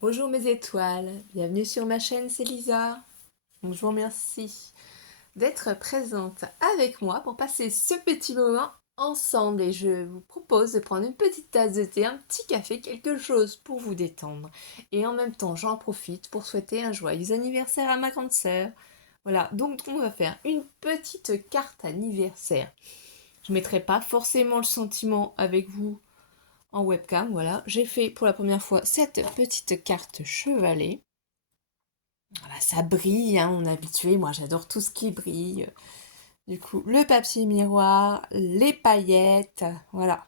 Bonjour mes étoiles, bienvenue sur ma chaîne, c'est Lisa. Donc, je vous remercie d'être présente avec moi pour passer ce petit moment ensemble et je vous propose de prendre une petite tasse de thé, un petit café, quelque chose pour vous détendre. Et en même temps, j'en profite pour souhaiter un joyeux anniversaire à ma grande sœur. Voilà, donc on va faire une petite carte anniversaire. Je ne mettrai pas forcément le sentiment avec vous en webcam, voilà. J'ai fait pour la première fois cette petite carte chevalet. Voilà, ça brille, hein, on est habitué. Moi, j'adore tout ce qui brille. Du coup, le papier miroir, les paillettes, voilà.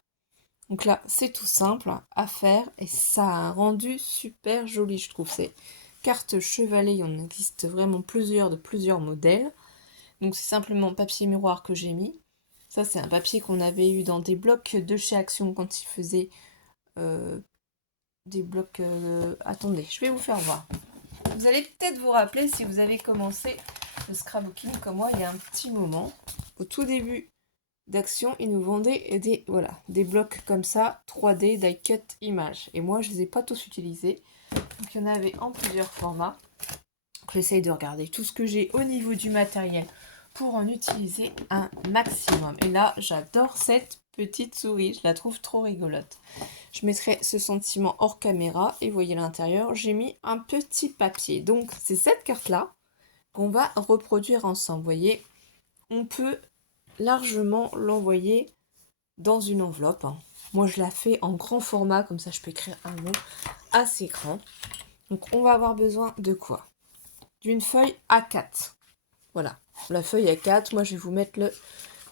Donc là, c'est tout simple à faire et ça a un rendu super joli, je trouve. C'est carte chevalet, il y en existe vraiment plusieurs de plusieurs modèles. Donc c'est simplement papier miroir que j'ai mis. Ça, c'est un papier qu'on avait eu dans des blocs de chez Action quand ils faisaient euh, des blocs... Attendez, je vais vous faire voir. Vous allez peut-être vous rappeler si vous avez commencé le scrapbooking comme moi il y a un petit moment. Au tout début d'Action, ils nous vendaient des blocs comme ça, 3D, die cut, images. Et moi, je ne les ai pas tous utilisés. Donc, il y en avait en plusieurs formats. J'essaye de regarder tout ce que j'ai au niveau du matériel pour en utiliser un maximum. Et là, j'adore cette petite souris. Je la trouve trop rigolote. Je mettrai ce sentiment hors caméra et voyez l'intérieur, j'ai mis un petit papier. Donc c'est cette carte-là qu'on va reproduire ensemble. Vous voyez, on peut largement l'envoyer dans une enveloppe. Moi je la fais en grand format, comme ça je peux écrire un mot assez grand. Donc on va avoir besoin de quoi? D'une feuille A4. Voilà, la feuille A4, moi je vais vous mettre le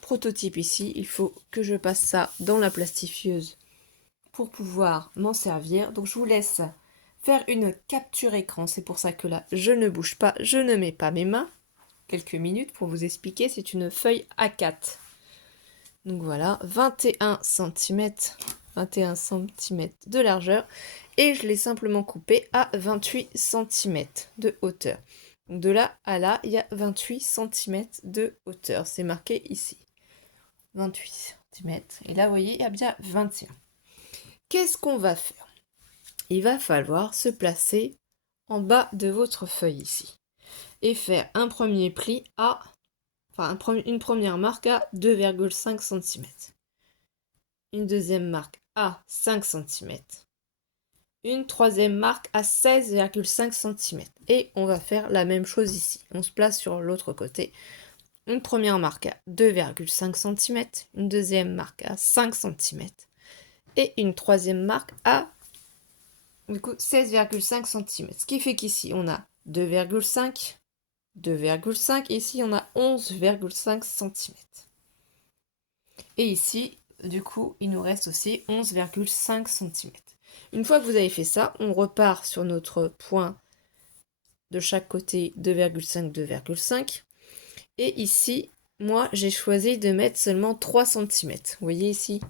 prototype ici. Il faut que je passe ça dans la plastifieuse pour pouvoir m'en servir. Donc je vous laisse faire une capture écran. C'est pour ça que là, je ne bouge pas, je ne mets pas mes mains. Quelques minutes pour vous expliquer. C'est une feuille A4. Donc voilà, 21 cm. 21 cm de largeur. Et je l'ai simplement coupé à 28 cm de hauteur. Donc de là à là, il y a 28 cm de hauteur. C'est marqué ici. 28 cm. Et là, vous voyez, il y a bien 21. Qu'est-ce qu'on va faire? Il va falloir se placer en bas de votre feuille ici et faire un premier pli à, une première marque à 2,5 cm, une deuxième marque à 5 cm, une troisième marque à 16,5 cm et on va faire la même chose ici. On se place sur l'autre côté. Une première marque à 2,5 cm, une deuxième marque à 5 cm et une troisième marque à du coup 16,5 cm. Ce qui fait qu'ici, on a 2,5, 2,5, et ici, on a 11,5 cm. Et ici, du coup, il nous reste aussi 11,5 cm. Une fois que vous avez fait ça, on repart sur notre point de chaque côté 2,5, 2,5. Et ici, moi, j'ai choisi de mettre seulement 3 cm. Vous voyez ici?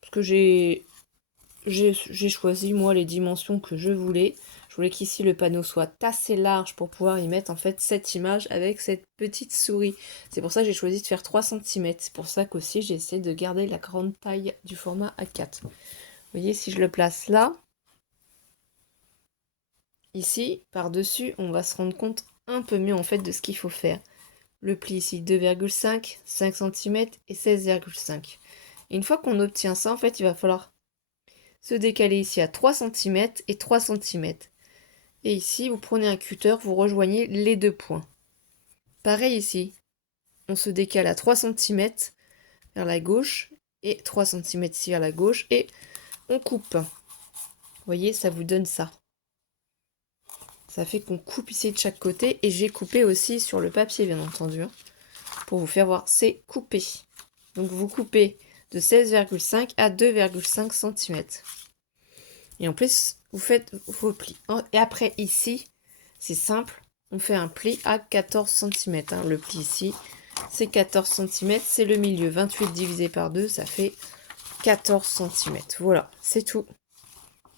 Parce que j'ai choisi, moi, les dimensions que je voulais. Je voulais qu'ici, le panneau soit assez large pour pouvoir y mettre, en fait, cette image avec cette petite souris. C'est pour ça que j'ai choisi de faire 3 cm. C'est pour ça qu'aussi, j'ai essayé de garder la grande taille du format A4. Vous voyez, si je le place là, ici, par-dessus, on va se rendre compte un peu mieux, en fait, de ce qu'il faut faire. Le pli ici, 2,5, 5 cm et 16,5. Et une fois qu'on obtient ça, en fait, il va falloir se décaler ici à 3 cm et 3 cm. Et ici, vous prenez un cutter, vous rejoignez les deux points. Pareil ici, on se décale à 3 cm vers la gauche et 3 cm ici vers la gauche et on coupe. Vous voyez, ça vous donne ça. Ça fait qu'on coupe ici de chaque côté et j'ai coupé aussi sur le papier, bien entendu, hein, pour vous faire voir, c'est coupé. Donc vous coupez de 16,5 à 2,5 cm. Et en plus, vous faites vos plis. Et après, ici, c'est simple, on fait un pli à 14 cm. Hein. Le pli ici, c'est 14 cm, c'est le milieu. 28 divisé par 2, ça fait 14 cm. Voilà, c'est tout.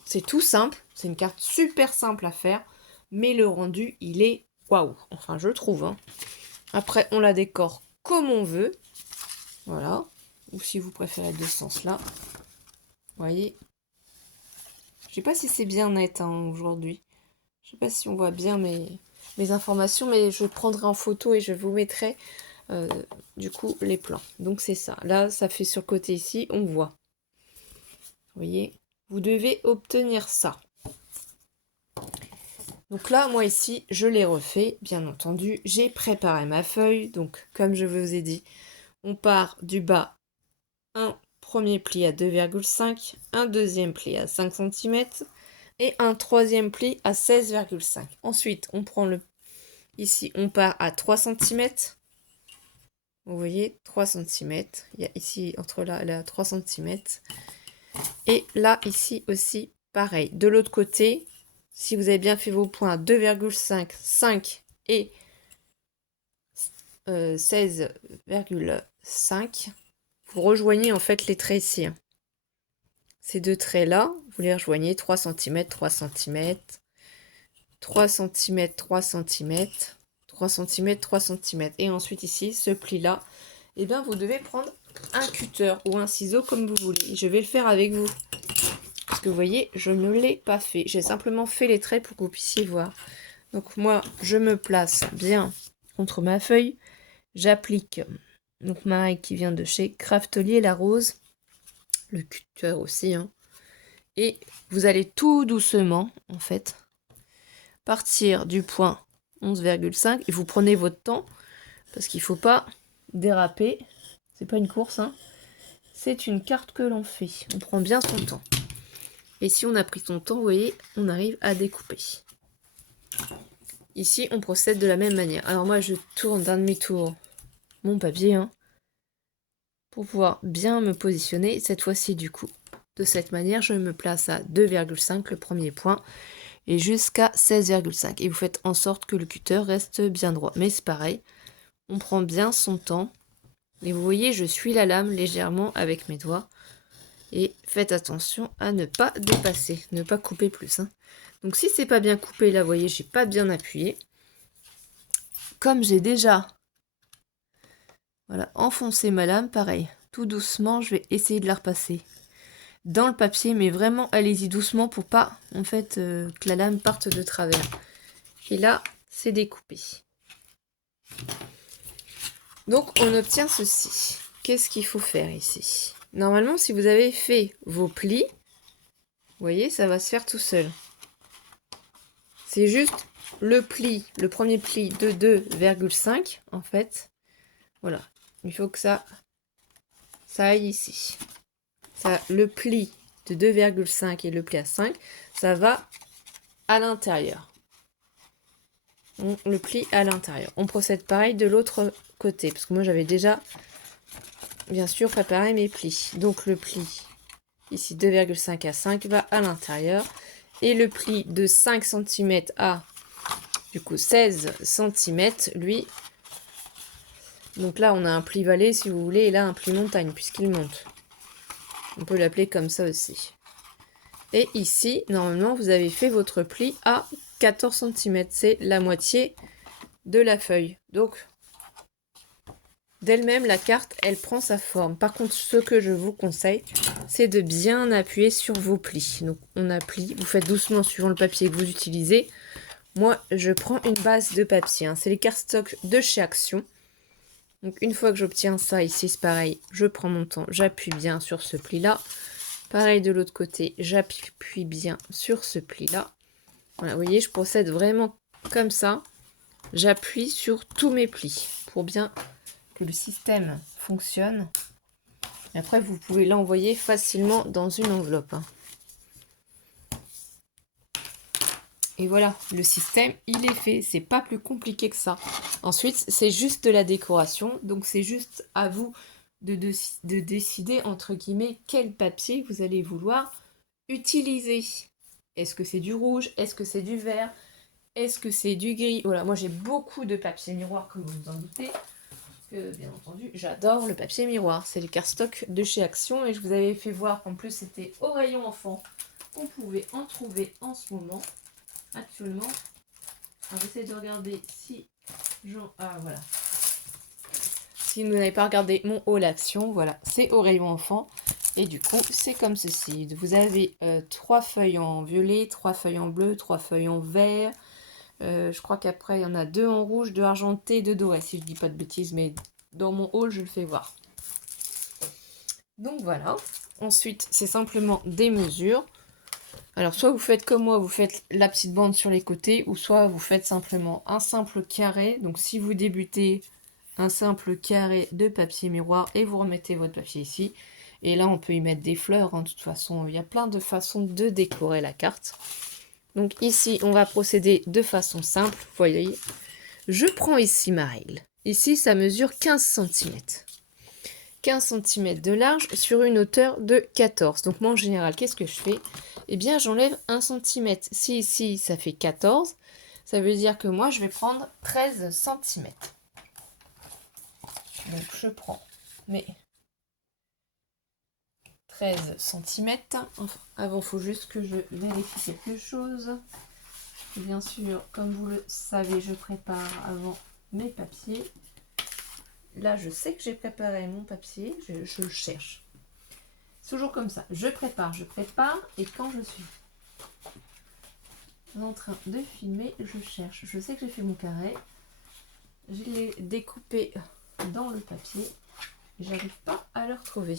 C'est tout simple, c'est une carte super simple à faire, mais le rendu, il est waouh. Enfin, je trouve. Hein. Après, on la décore comme on veut. Voilà. Ou si vous préférez de ce sens-là. Vous voyez, sais pas si c'est bien net hein, aujourd'hui. Je sais pas si on voit bien mes informations, mais je prendrai en photo et je vous mettrai du coup les plans. Donc c'est ça. Là, ça fait sur le côté ici, on voit. Vous voyez, vous devez obtenir ça. Donc là, moi ici, je l'ai refait, bien entendu. J'ai préparé ma feuille. Donc, comme je vous ai dit, on part du bas, un premier pli à 2,5, un deuxième pli à 5 cm et un troisième pli à 16,5. Ensuite, on prend ici, on part à 3 cm. Vous voyez, 3 cm. Il y a ici, entre là et là, 3 cm. Et là, ici aussi, pareil. De l'autre côté, si vous avez bien fait vos points, 2,5, 5 et 16,5, vous rejoignez en fait les traits ici. Ces deux traits-là, vous les rejoignez 3 cm, 3 cm, 3 cm, 3 cm, 3 cm, 3 cm. Et ensuite ici, ce pli-là, eh bien, vous devez prendre un cutter ou un ciseau comme vous voulez. Je vais le faire avec vous. Parce que vous voyez, je ne l'ai pas fait. J'ai simplement fait les traits pour que vous puissiez voir. Donc moi, je me place bien contre ma feuille. J'applique donc ma règle qui vient de chez Craftelier La Rose. Le cutter aussi. Hein. Et vous allez tout doucement, en fait, partir du point 11,5. Et vous prenez votre temps. Parce qu'il ne faut pas déraper. C'est pas une course. Hein. C'est une carte que l'on fait. On prend bien son temps. Et si on a pris son temps, vous voyez, on arrive à découper. Ici, on procède de la même manière. Alors moi, je tourne d'un demi-tour mon papier hein, pour pouvoir bien me positionner. Cette fois-ci, du coup, de cette manière, je me place à 2,5, le premier point, et jusqu'à 16,5. Et vous faites en sorte que le cutter reste bien droit. Mais c'est pareil, on prend bien son temps. Et vous voyez, je suis la lame légèrement avec mes doigts. Et faites attention à ne pas dépasser, ne pas couper plus. Hein. Donc si c'est pas bien coupé, là, vous voyez, j'ai pas bien appuyé. Comme j'ai déjà enfoncé ma lame, pareil, tout doucement, je vais essayer de la repasser dans le papier, mais vraiment, allez-y doucement pour pas, en fait, que la lame parte de travers. Et là, c'est découpé. Donc, on obtient ceci. Qu'est-ce qu'il faut faire ici? Normalement, si vous avez fait vos plis, vous voyez, ça va se faire tout seul. C'est juste le pli, le premier pli de 2,5 en fait. Voilà, il faut que ça aille ici. Ça, le pli de 2,5 et le pli à 5, ça va à l'intérieur. On le plie à l'intérieur. On procède pareil de l'autre côté, parce que moi j'avais déjà, bien sûr, préparé mes plis. Donc le pli, ici 2,5 à 5, va à l'intérieur. Et le pli de 5 cm à du coup 16 cm, lui, donc là on a un pli vallée si vous voulez, et là un pli montagne puisqu'il monte. On peut l'appeler comme ça aussi. Et ici, normalement, vous avez fait votre pli à 14 cm, c'est la moitié de la feuille. Donc, d'elle-même, la carte, elle prend sa forme. Par contre, ce que je vous conseille, c'est de bien appuyer sur vos plis. Donc, on appuie, vous faites doucement suivant le papier que vous utilisez. Moi, je prends une base de papier. Hein. C'est les cardstock de chez Action. Donc, une fois que j'obtiens ça, ici, c'est pareil. Je prends mon temps, j'appuie bien sur ce pli-là. Pareil de l'autre côté, j'appuie bien sur ce pli-là. Voilà, vous voyez, je procède vraiment comme ça. J'appuie sur tous mes plis pour bien que le système fonctionne. Et après, vous pouvez l'envoyer facilement dans une enveloppe. Hein. Et voilà, le système, il est fait. C'est pas plus compliqué que ça. Ensuite, c'est juste de la décoration. Donc, c'est juste à vous de décider, entre guillemets, quel papier vous allez vouloir utiliser. Est-ce que c'est du rouge? Est-ce que c'est du vert? Est-ce que c'est du gris? Voilà, moi j'ai beaucoup de papier miroir, comme vous vous en doutez. Parce que, bien entendu, j'adore le papier miroir. C'est le cardstock de chez Action. Et je vous avais fait voir qu'en plus, c'était au rayon enfant qu'on pouvait en trouver en ce moment. Actuellement. Alors, j'essaie de regarder si j'en... Ah, voilà. Si vous n'avez pas regardé mon haul Action, voilà, c'est au rayon enfant. Et du coup, c'est comme ceci. Vous avez 3 feuilles en violet, 3 feuilles en bleu, 3 feuilles en vert. Je crois qu'après, il y en a 2 en rouge, 2 argentés, 2 dorés, si je dis pas de bêtises, mais dans mon haul, je le fais voir. Donc voilà. Ensuite, c'est simplement des mesures. Alors, soit vous faites comme moi, vous faites la petite bande sur les côtés, ou soit vous faites simplement un simple carré. Donc, si vous débutez, un simple carré de papier miroir, et vous remettez votre papier ici. Et là, on peut y mettre des fleurs. Hein. De toute façon, il y a plein de façons de décorer la carte. Donc ici, on va procéder de façon simple. Vous voyez, je prends ici ma règle. Ici, ça mesure 15 cm. 15 cm de large sur une hauteur de 14. Donc moi, en général, qu'est-ce que je fais? Eh bien, j'enlève 1 cm. Si ici, ça fait 14, ça veut dire que moi, je vais prendre 13 cm. Donc, je prends mes 13 cm. Enfin, avant, il faut juste que je vérifie quelque chose. Bien sûr, comme vous le savez, je prépare avant mes papiers. Là, je sais que j'ai préparé mon papier. Je le cherche. C'est toujours comme ça. Je prépare. Et quand je suis en train de filmer, je cherche. Je sais que j'ai fait mon carré. Je l'ai découpé dans le papier. J'arrive pas à le retrouver.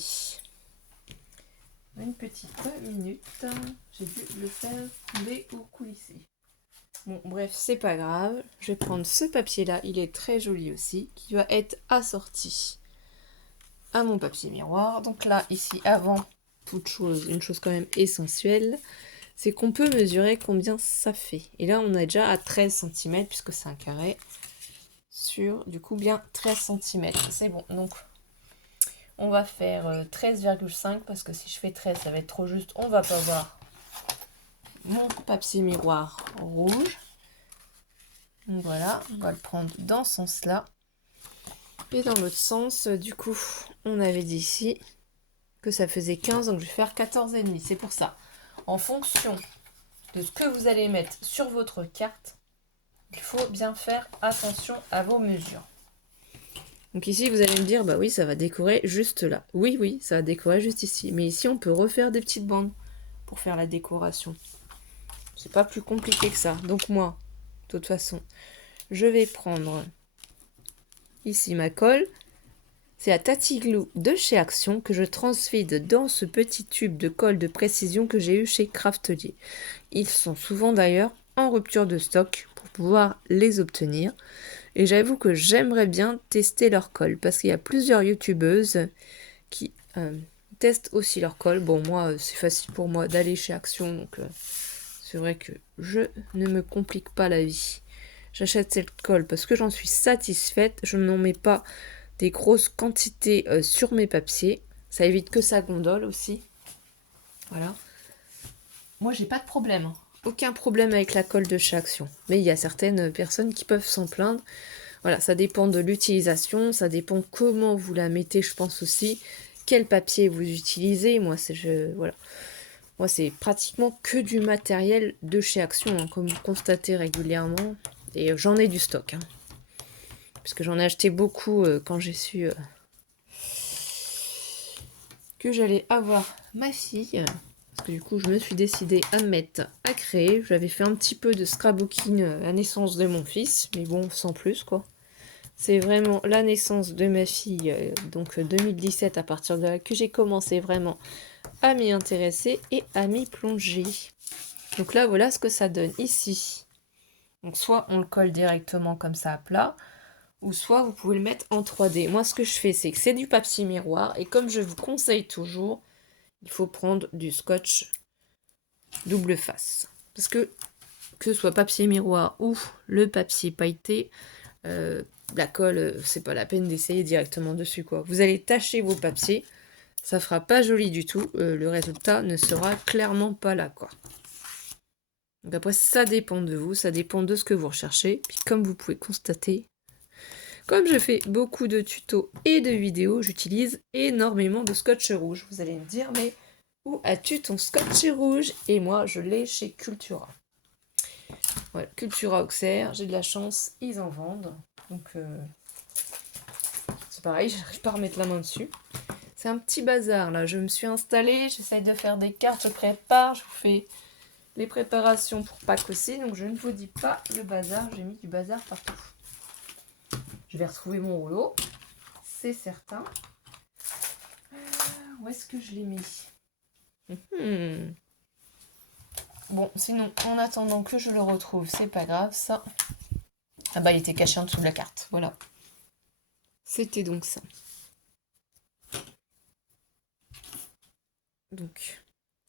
Une petite minute. J'ai dû le faire tomber ou coulisser. Bon, bref, c'est pas grave. Je vais prendre ce papier-là. Il est très joli aussi. Qui va être assorti à mon papier miroir. Donc là, ici, avant toute chose, une chose quand même essentielle, c'est qu'on peut mesurer combien ça fait. Et là, on est déjà à 13 cm, puisque c'est un carré, sur, du coup, bien 13 cm. C'est bon. Donc, on va faire 13,5, parce que si je fais 13, ça va être trop juste. On va pas voir mon papier miroir rouge. Donc voilà, on va le prendre dans ce sens-là. Et dans l'autre sens, du coup, on avait dit ici que ça faisait 15, donc je vais faire 14,5. C'est pour ça. En fonction de ce que vous allez mettre sur votre carte, il faut bien faire attention à vos mesures. Donc ici, vous allez me dire, bah oui, ça va décorer juste là. Oui, oui, ça va décorer juste ici. Mais ici, on peut refaire des petites bandes pour faire la décoration. C'est pas plus compliqué que ça. Donc moi, de toute façon, je vais prendre ici ma colle. C'est à Tati Glue de chez Action que je transvide dans ce petit tube de colle de précision que j'ai eu chez Craftelier. Ils sont souvent d'ailleurs en rupture de stock pour pouvoir les obtenir. Et j'avoue que j'aimerais bien tester leur colle parce qu'il y a plusieurs youtubeuses qui testent aussi leur colle. Bon, moi, c'est facile pour moi d'aller chez Action, donc c'est vrai que je ne me complique pas la vie. J'achète cette colle parce que j'en suis satisfaite. Je n'en mets pas des grosses quantités sur mes papiers. Ça évite que ça gondole aussi. Voilà. Moi, j'ai pas de problème. Hein. Aucun problème avec la colle de chez Action. Mais il y a certaines personnes qui peuvent s'en plaindre. Voilà, ça dépend de l'utilisation, ça dépend comment vous la mettez, je pense aussi. Quel papier vous utilisez. Moi, c'est pratiquement que du matériel de chez Action, hein, comme vous constatez régulièrement. Et j'en ai du stock. Hein. Puisque j'en ai acheté beaucoup quand j'ai su que j'allais avoir ma fille. Parce que du coup, je me suis décidée à me mettre à créer. J'avais fait un petit peu de scrapbooking à la naissance de mon fils. Mais bon, sans plus, quoi. C'est vraiment la naissance de ma fille, donc 2017, à partir de là que j'ai commencé vraiment à m'y intéresser et à m'y plonger. Donc là, voilà ce que ça donne ici. Donc soit on le colle directement comme ça à plat, ou soit vous pouvez le mettre en 3D. Moi, ce que je fais, c'est que c'est du papier miroir, et comme je vous conseille toujours, il faut prendre du scotch double face. Parce que ce soit papier miroir ou le papier pailleté, la colle, c'est pas la peine d'essayer directement dessus, quoi. Vous allez tacher vos papiers, ça fera pas joli du tout, le résultat ne sera clairement pas là, quoi. Donc après, ça dépend de vous, ça dépend de ce que vous recherchez. Puis comme vous pouvez constater, comme je fais beaucoup de tutos et de vidéos, j'utilise énormément de scotch rouge. Vous allez me dire, mais où as-tu ton scotch rouge? Et moi, je l'ai chez Cultura. Voilà, Cultura Auxerre, j'ai de la chance, ils en vendent. Donc, c'est pareil, j'arrive pas à remettre la main dessus. C'est un petit bazar là, je me suis installée, j'essaye de faire des cartes, je prépare, je vous fais les préparations pour Pâques aussi, donc je ne vous dis pas le bazar, j'ai mis du bazar partout. Je vais retrouver mon rouleau, c'est certain. Où est-ce que je l'ai mis? Bon, sinon, en attendant que je le retrouve, c'est pas grave, ça. Ah bah, il était caché en dessous de la carte, voilà. C'était donc ça. Donc,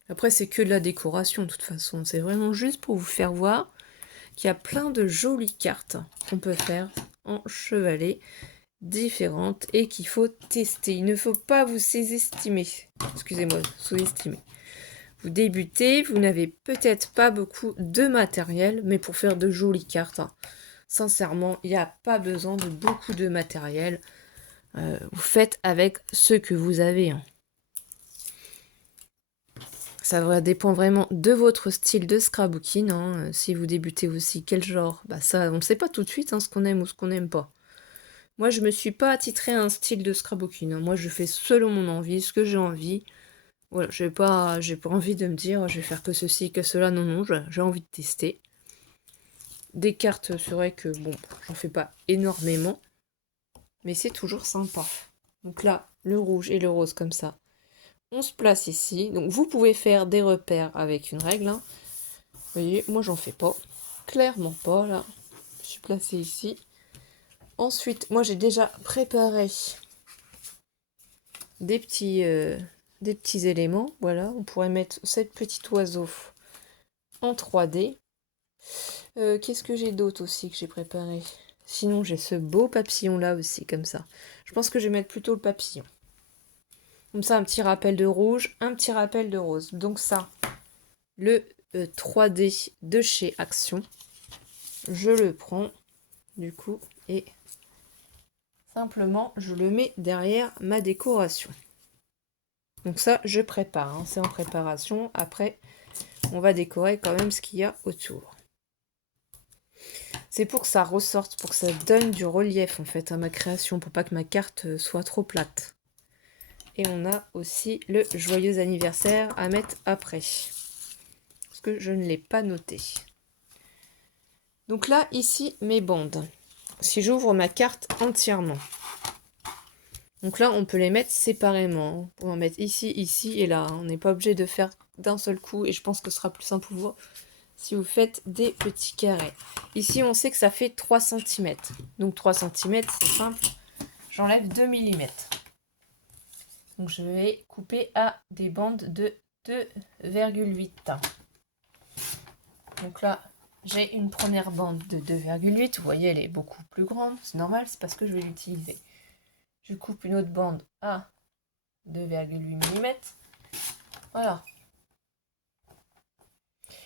après, c'est que de la décoration, de toute façon. C'est vraiment juste pour vous faire voir qu'il y a plein de jolies cartes qu'on peut faire en chevalet, différentes, et qu'il faut tester. Il ne faut pas vous sous-estimer. Excusez-moi, sous-estimer. Vous débutez, vous n'avez peut-être pas beaucoup de matériel, mais pour faire de jolies cartes, sincèrement, il n'y a pas besoin de beaucoup de matériel. Vous faites avec ce que vous avez. Ça dépend vraiment de votre style de scrapbooking. Si vous débutez aussi, quel genre, bah ça, on ne sait pas tout de suite ce qu'on aime ou ce qu'on n'aime pas. Moi, je me suis pas attitré à un style de scrapbooking. Moi, je fais selon mon envie, ce que j'ai envie. Voilà, j'ai pas envie de me dire, je vais faire que ceci, que cela. Non, non, j'ai envie de tester. Des cartes, c'est vrai que, bon, j'en fais pas énormément. Mais c'est toujours sympa. Donc là, le rouge et le rose comme ça. On se place ici. Donc vous pouvez faire des repères avec une règle. Vous voyez, moi j'en fais pas. Clairement pas, là. Je suis placée ici. Ensuite, moi j'ai déjà préparé des petits éléments. Voilà, on pourrait mettre cette petite oiseau en 3D. Qu'est-ce que j'ai d'autre aussi que j'ai préparé? Sinon, j'ai ce beau papillon là aussi, comme ça. Je pense que je vais mettre plutôt le papillon. Comme ça, un petit rappel de rouge, un petit rappel de rose. Donc ça, le 3D de chez Action, je le prends du coup et simplement je le mets derrière ma décoration. Donc ça, je prépare, c'est en préparation. Après, on va décorer quand même ce qu'il y a autour. C'est pour que ça ressorte, pour que ça donne du relief en fait à ma création, pour pas que ma carte soit trop plate. Et on a aussi le joyeux anniversaire à mettre après. Parce que je ne l'ai pas noté. Donc là, ici, mes bandes. Si j'ouvre ma carte entièrement. Donc là, on peut les mettre séparément. On va en mettre ici, ici et là. On n'est pas obligé de faire d'un seul coup. Et je pense que ce sera plus simple pour vous si vous faites des petits carrés. Ici, on sait que ça fait 3 cm. Donc 3 cm, c'est simple. J'enlève 2 mm. Donc je vais couper à des bandes de 2,8. Donc là, j'ai une première bande de 2,8. Vous voyez, elle est beaucoup plus grande. C'est normal, c'est parce que je vais l'utiliser. Je coupe une autre bande à 2,8 mm. Voilà.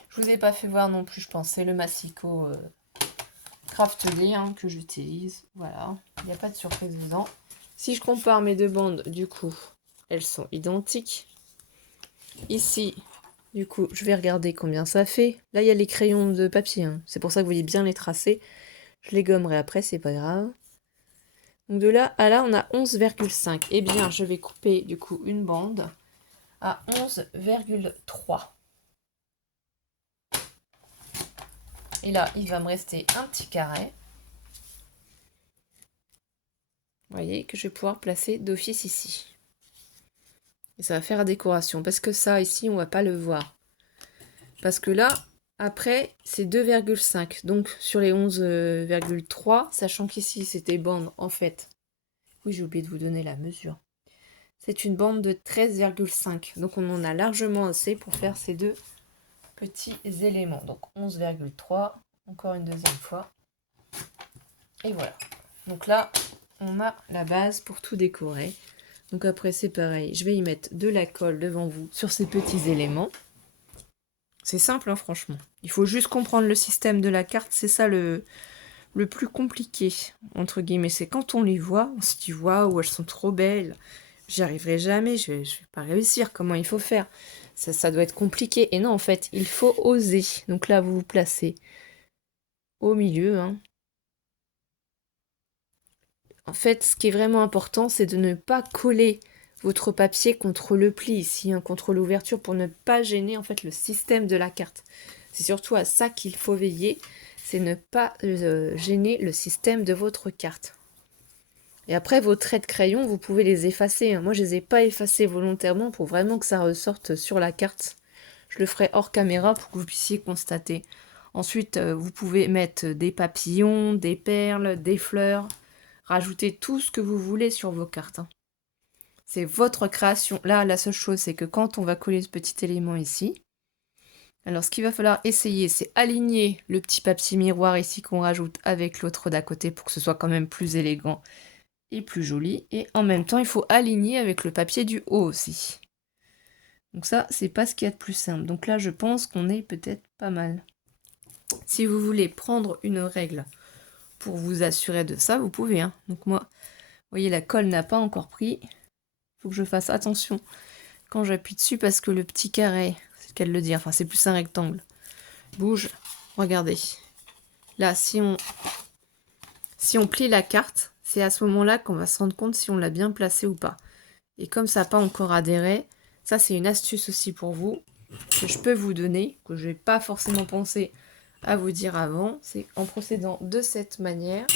Je vous ai pas fait voir non plus, je pense. C'est le Massico Craft Day que j'utilise. Voilà. Il n'y a pas de surprise dedans. Si je compare mes deux bandes, du coup, elles sont identiques. Ici, du coup, je vais regarder combien ça fait. Là, il y a les crayons de papier. C'est pour ça que vous voyez bien les tracer. Je les gommerai après, c'est pas grave. Donc de là à là, on a 11,5. Eh bien, je vais couper du coup une bande à 11,3. Et là, il va me rester un petit carré. Vous voyez que je vais pouvoir placer d'office ici. Et ça va faire la décoration. Parce que ça, ici, on ne va pas le voir. Parce que là, après, c'est 2,5. Donc, sur les 11,3, sachant qu'ici, c'était bande, en fait. Oui, j'ai oublié de vous donner la mesure. C'est une bande de 13,5. Donc, on en a largement assez pour faire ces deux petits éléments. Donc, 11,3. Encore une deuxième fois. Et voilà. Donc là, on a la base pour tout décorer. Donc après, c'est pareil. Je vais y mettre de la colle devant vous sur ces petits éléments. C'est simple, franchement. Il faut juste comprendre le système de la carte. C'est ça le plus compliqué, entre guillemets. C'est quand on les voit, on se dit waouh, elles sont trop belles. J'y arriverai jamais, je vais pas réussir. Comment il faut faire? Ça doit être compliqué. Et non, en fait, il faut oser. Donc là, vous vous placez au milieu. En fait, ce qui est vraiment important, c'est de ne pas coller votre papier contre le pli ici, hein, contre l'ouverture, pour ne pas gêner en fait le système de la carte. C'est surtout à ça qu'il faut veiller, c'est ne pas gêner le système de votre carte. Et après, vos traits de crayon, vous pouvez les effacer, hein. Moi, je les ai pas effacés volontairement pour vraiment que ça ressorte sur la carte. Je le ferai hors caméra pour que vous puissiez constater. Ensuite, vous pouvez mettre des papillons, des perles, des fleurs, rajouter tout ce que vous voulez sur vos cartes, hein. C'est votre création. Là, la seule chose, c'est que quand on va coller ce petit élément ici, alors ce qu'il va falloir essayer, c'est aligner le petit papier miroir ici qu'on rajoute avec l'autre d'à côté pour que ce soit quand même plus élégant et plus joli. Et en même temps, il faut aligner avec le papier du haut aussi. Donc ça, c'est pas ce qu'il y a de plus simple. Donc là, je pense qu'on est peut-être pas mal. Si vous voulez prendre une règle pour vous assurer de ça, vous pouvez, hein. Donc moi, vous voyez, la colle n'a pas encore pris. Il faut que je fasse attention quand j'appuie dessus parce que le petit carré, c'est le cas de le dire, enfin c'est plus un rectangle, bouge. Regardez. Là, si on plie la carte, c'est à ce moment-là qu'on va se rendre compte si on l'a bien placée ou pas. Et comme ça n'a pas encore adhéré, ça c'est une astuce aussi pour vous, que je peux vous donner, que je n'ai pas forcément pensé à vous dire avant, c'est en procédant de cette manière,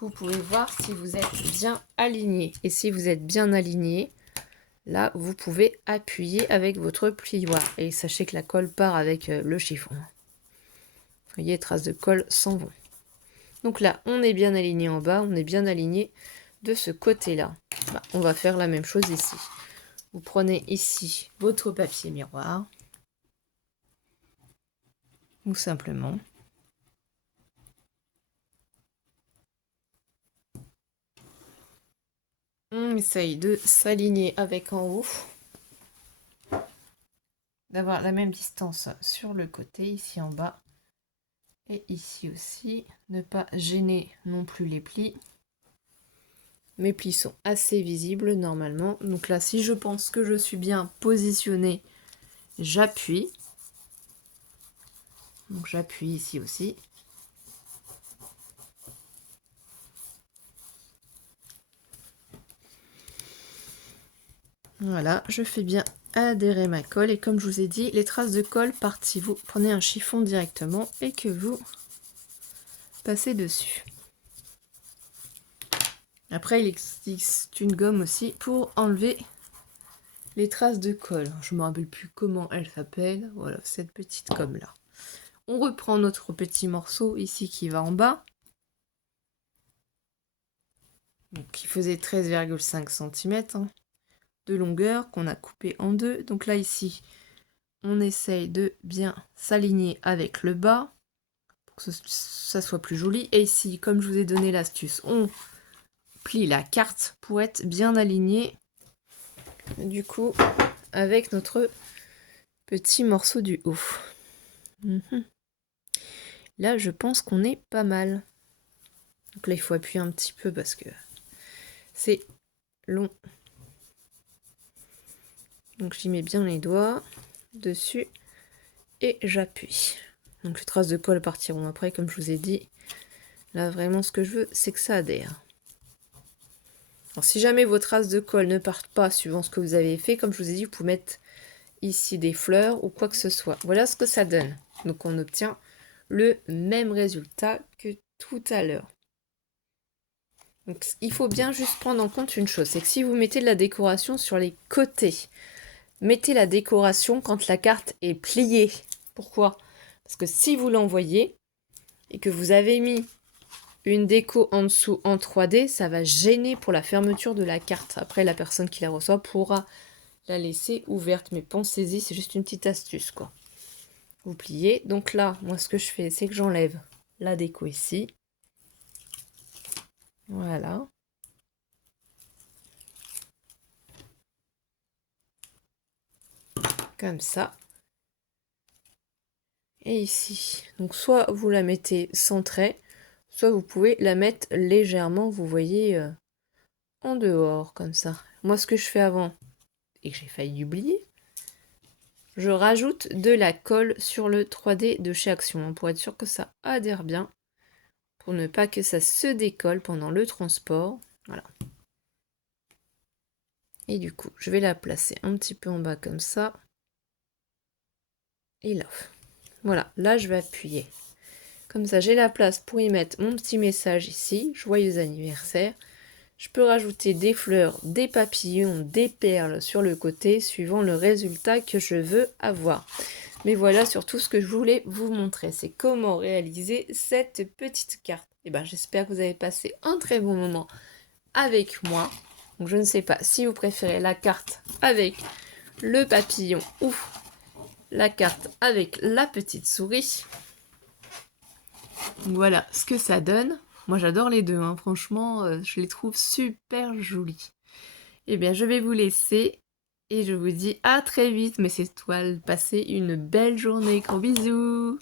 vous pouvez voir si vous êtes bien aligné. Et si vous êtes bien aligné, là, vous pouvez appuyer avec votre plioir. Et sachez que la colle part avec le chiffon. Vous voyez, les traces de colle s'en vont. Donc là, on est bien aligné en bas, on est bien aligné de ce côté-là. Bah, on va faire la même chose ici. Vous prenez ici votre papier miroir. Ou simplement. On essaye de s'aligner avec en haut. D'avoir la même distance sur le côté, ici en bas. Et ici aussi. Ne pas gêner non plus les plis. Mes plis sont assez visibles normalement. Donc là, si je pense que je suis bien positionnée, j'appuie. Donc j'appuie ici aussi. Voilà, je fais bien adhérer ma colle. Et comme je vous ai dit, les traces de colle partent si vous prenez un chiffon directement et que vous passez dessus. Après, il existe une gomme aussi pour enlever les traces de colle. Je ne me rappelle plus comment elle s'appelle. Voilà, cette petite gomme-là. On reprend notre petit morceau ici qui va en bas. Donc, qui faisait 13,5 cm hein, de longueur qu'on a coupé en deux. Donc là, ici, on essaye de bien s'aligner avec le bas pour que ça soit plus joli. Et ici, comme je vous ai donné l'astuce, on plie la carte pour être bien aligné du coup avec notre petit morceau du haut. Là, je pense qu'on est pas mal. Donc là, il faut appuyer un petit peu parce que c'est long. Donc j'y mets bien les doigts dessus et j'appuie. Donc les traces de colle partiront après, comme je vous ai dit. Là, vraiment, ce que je veux, c'est que ça adhère. Alors, si jamais vos traces de colle ne partent pas suivant ce que vous avez fait, comme je vous ai dit, vous pouvez mettre ici des fleurs ou quoi que ce soit. Voilà ce que ça donne. Donc on obtient le même résultat que tout à l'heure. Donc il faut bien juste prendre en compte une chose, c'est que si vous mettez de la décoration sur les côtés, mettez la décoration quand la carte est pliée. Pourquoi? Parce que si vous l'envoyez et que vous avez mis une déco en dessous en 3D, ça va gêner pour la fermeture de la carte. Après, la personne qui la reçoit pourra la laisser ouverte. Mais pensez-y, c'est juste une petite astuce, quoi. Vous pliez. Donc là, moi, ce que je fais, c'est que j'enlève la déco ici. Voilà. Comme ça. Et ici. Donc, soit vous la mettez centrée, soit vous pouvez la mettre légèrement, vous voyez, en dehors, comme ça. Moi, ce que je fais avant, et que j'ai failli oublier, je rajoute de la colle sur le 3D de chez Action, pour être sûr que ça adhère bien, pour ne pas que ça se décolle pendant le transport. Voilà. Et du coup, je vais la placer un petit peu en bas comme ça. Et là. Voilà, là je vais appuyer. Comme ça, j'ai la place pour y mettre mon petit message ici. Joyeux anniversaire. Je peux rajouter des fleurs, des papillons, des perles sur le côté, suivant le résultat que je veux avoir. Mais voilà surtout ce que je voulais vous montrer, c'est comment réaliser cette petite carte. Et ben, j'espère que vous avez passé un très bon moment avec moi. Donc, je ne sais pas si vous préférez la carte avec le papillon ou la carte avec la petite souris. Donc, voilà ce que ça donne. Moi j'adore les deux, hein. Franchement, je les trouve super jolis. Eh bien, je vais vous laisser et je vous dis à très vite, mes étoiles. Passez une belle journée. Gros bisous!